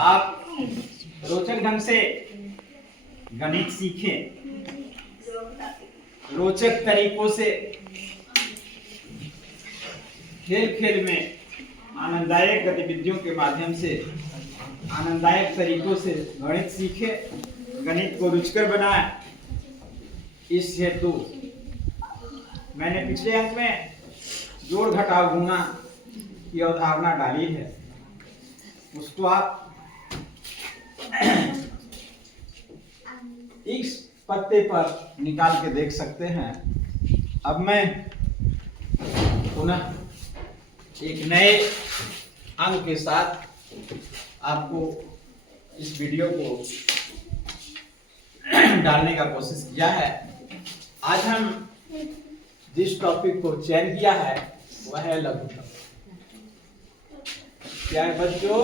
आप रोचक ढंग से गणित सीखें, रोचक तरीकों से खेल खेल में आनंददायक गतिविधियों के माध्यम से आनंददायक तरीकों से गणित सीखे, गणित को रुचिकर बनाए। इस हेतु मैंने पिछले अंक में जोड़ घटाव गुणा की अवधारणा डाली है, उसको आप इस पत्ते पर निकाल के देख सकते हैं। अब मैं पुनः एक नए अंक के साथ आपको इस वीडियो को डालने का कोशिश किया है। आज हम जिस टॉपिक को चयन किया है वह है लघुत्तम। क्या है बच्चों?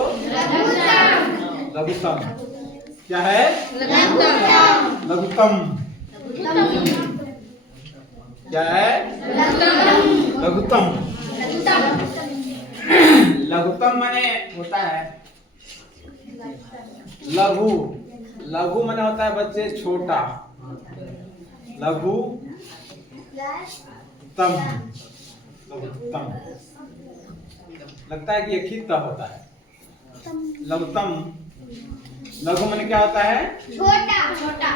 लघुत्तम। क्या है? लघुत्तम। क्या है? लघुत्तम। लघुत्तम माने होता है लघु। लघु माने होता है बच्चे छोटा। लघु तम। लघुत्तम लगता है कि एक ही त होता है। लघुत्तम। लघु माने क्या होता है? छोटा। छोटा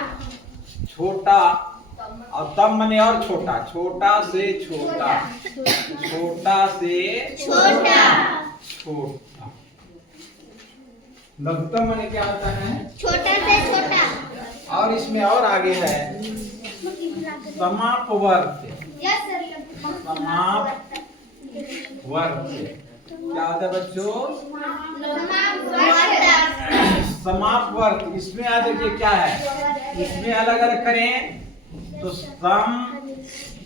छोटा और तम माने और छोटा। छोटा से छोटा। छोटा से छोटा। छोटा। लघुत्तम माने क्या होता है? छोटा से छोटा। और इसमें और आगे है समापवर्त। समापवर्त क्या होता है बच्चों? समापवर्त। इसमें आ देखिए क्या है, इसमें अलग अलग करें तो सम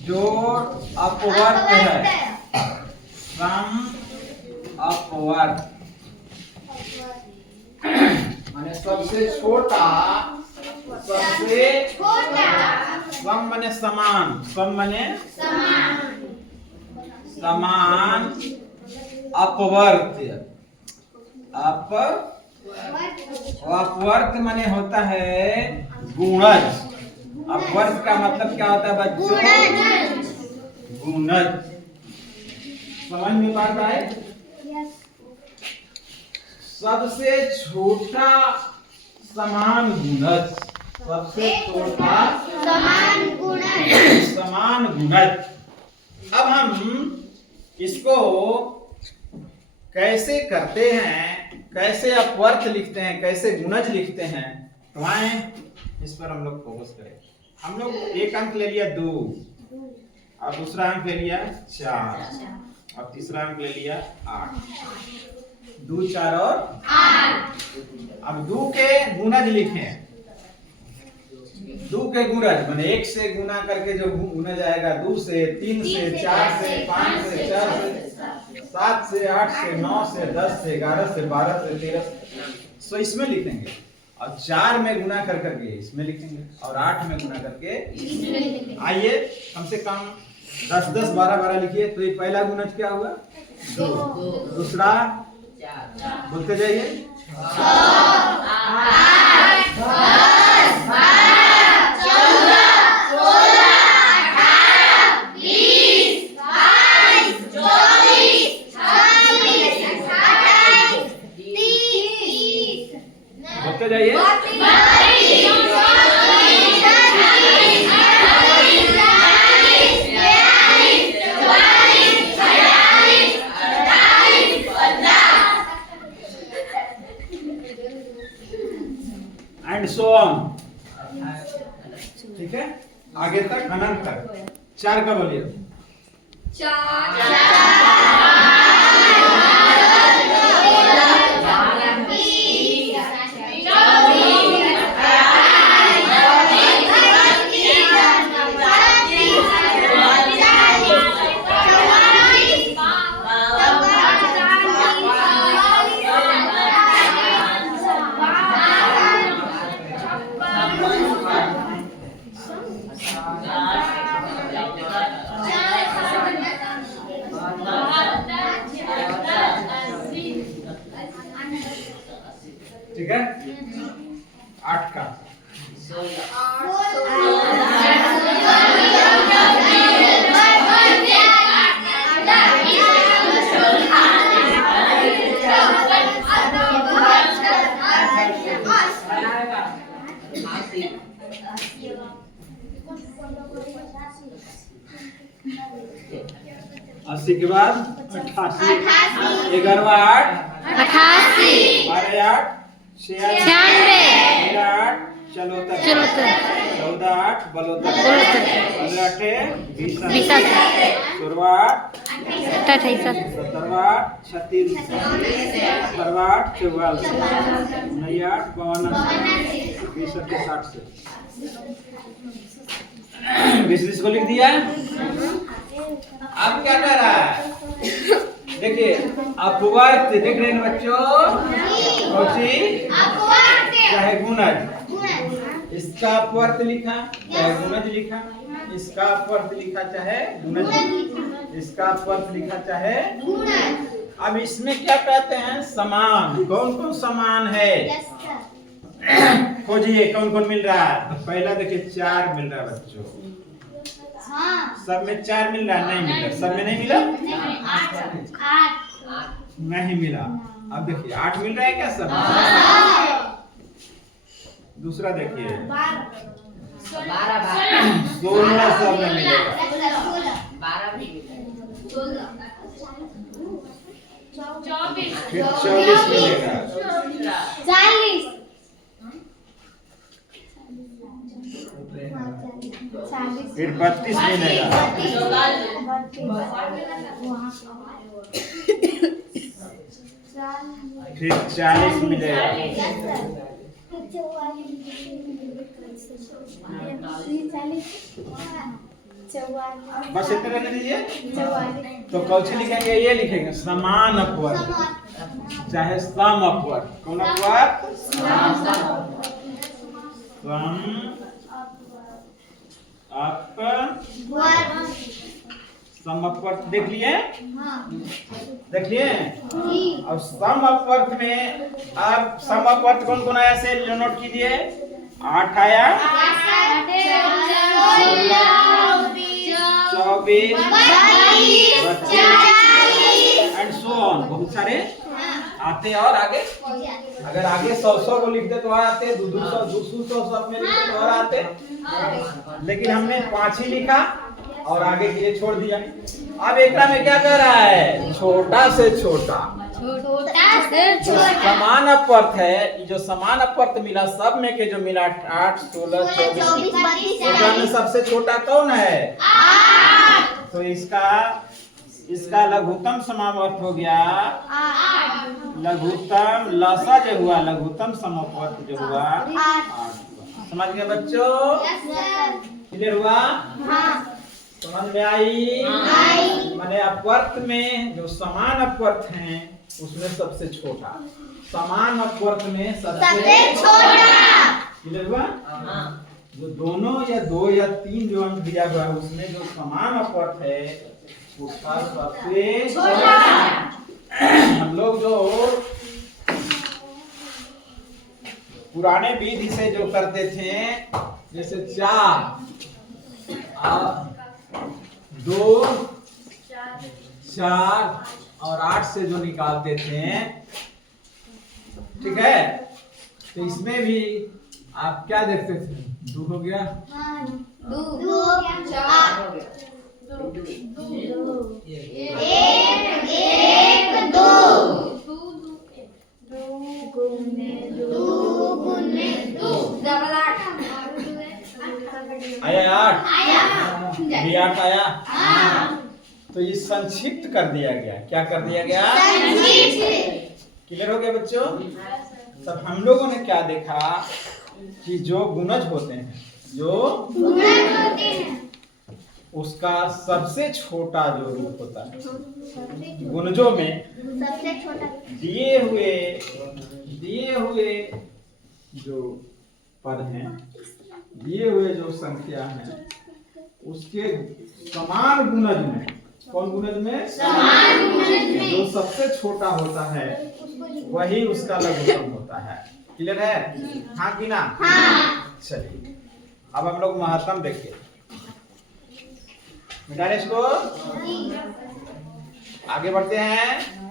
जोड़ अपवर्त है। सम अपवर्त माने सबसे छोटा। सबसे छोटा। सम माने समान। सम माने समान। अपवर्त। अपवर्त माने होता है गुणज। अपवर्त का मतलब क्या होता है बच्चों? गुणज। समझ में बात आए? सबसे छोटा समान गुणज। सबसे छोटा समान गुणज। समान गुणज। अब हम इसको कैसे करते हैं, कैसे अपवर्त लिखते हैं, कैसे गुणज लिखते हैं, तो आए इस पर हम लोग फोकस करें। हम लोग एक अंक ले लिया 2 और दूसरा अंक ले लिया 4 और तीसरा अंक ले लिया 8। 2, 4 और 8। अब 2 के गुणज लिखें। 2 के गुणज माने 1 से गुना करके जो गुणज आएगा 2 से, 3 से, 4 से, 5 से, 6 से, 7 से, 8 से, 9 से, 10 से, 11 से, 12 से, 13 सो इसमें लिखेंगे। और 4 में गुना कर करके इसमें लिखेंगे और 8 में गुना करके इसमें लिखेंगे। आइए कम से कम 10, 10, 12, 12 लिखिए। तो ये पहला गुणज क्या हुआ? 2। दूसरा बोलते जाइए 4। ठीक है, आगे तक अनंत तक। 4 का बोलिए। 4। ठीक है। 8 का अस्सी के बाद 88, 11 8 88, 12 8 96, 8 चलोतर 14 8 बलोतर 15 8 20 16 8 17 8 36 17 8 44 19 8 52 20 के 60 से 20 को लिख दिया। अब क्या कर रहा है देखिए, अपवर्त देख रहे हैं बच्चों, चाहे गुणज, इसका अपवर्त लिखा चाहे गुणज लिखा, इसका अपवर्त लिखा चाहे गुणज, इसका अपवर्त लिखा चाहे गुणज। अब इसमें क्या कहते हैं, समान। कौन कौन समान है खोजिए, कौन कौन मिल रहा है। तो पहला देखिए 4 मिल रहा है बच्चों, सब में 4 मिल रहा है, नहीं मिल रहा, सब में नहीं मिला, नहीं मिला। अब देखिए 8 मिल रहा है क्या सब में? दूसरा देखिए 16 सब में मिलेगा, फिर 24 मिलेगा, 40, फिर 32 मिलेगा, फिर 40 मिलेगा, बस इतना रहने दीजिए। तो कौन लिखेंगे, ये लिखेंगे समान अपवर्त चाहे सम अपवर्त। कौन अपवर्त? सम अपवर्त, सम अपवर्त देख लिए, देख लिए। अब सम अपवर्त में, अब सम अपवर्त कौन कौन आया से नोट कीजिए। 8 आया, 24 एंड सो ऑन, बहुत सारे आते हैं। और आगे अगर आगे 100 को लिख दे तो आते, 200 सब में लिख दे तो और आते, लेकिन हमने 5 ही लिखा और आगे के लिए छोड़ दिया। अब एक में क्या कर रहा है, छोटा से छोटा, जो समान अपवर्त है, जो समान अपवर्त मिला सब में के जो मिला 8 16 24 में सबसे छोटा कौन है? 8। तो इसका लघुत्तम समावर्त हो गया 8। लघुत्तम लसा जो हुआ, लघुत्तम समावर्त जो हुआ 8। समझ गए बच्चों? क्लियर हुआ? समझ में आई? माने अपवर्त में जो समान अपवर्त हैं उसमें सबसे छोटा, समान अपवर्त में सबसे छोटा। क्लियर हुआ? जो दोनों या 2 या 3 जो अंक दिया हुआ है उसमें जो समान अपवर्त है उसका सबसे छोटा। हम लोग जो पुराने विधि से जो करते थे, जैसे 4 2 4 और 8 से जो निकालते थे, ठीक है, तो इसमें भी आप क्या देखते थे, 2 हो गया, 2 4 1 2 आया 8 भी 8 आया। तो ये संक्षिप्त कर दिया गया। क्या कर दिया गया? क्लियर हो गया बच्चों? तब हम लोगों ने क्या देखा कि जो गुणज होते हैं, उसका सबसे छोटा जो रूप होता है गुणजों में, सबसे छोटा दिए हुए जो पद हैं, दिए हुए जो संख्या हैं, उसके समान गुणज में, कौन गुणज में? समान गुणज में जो सबसे छोटा होता है वही उसका लघुत्तम होता है। क्लियर है? हाँ कि ना? हाँ। चलिए अब हम लोग महत्तम देखिए। मिटाने इसको, आगे बढ़ते हैं।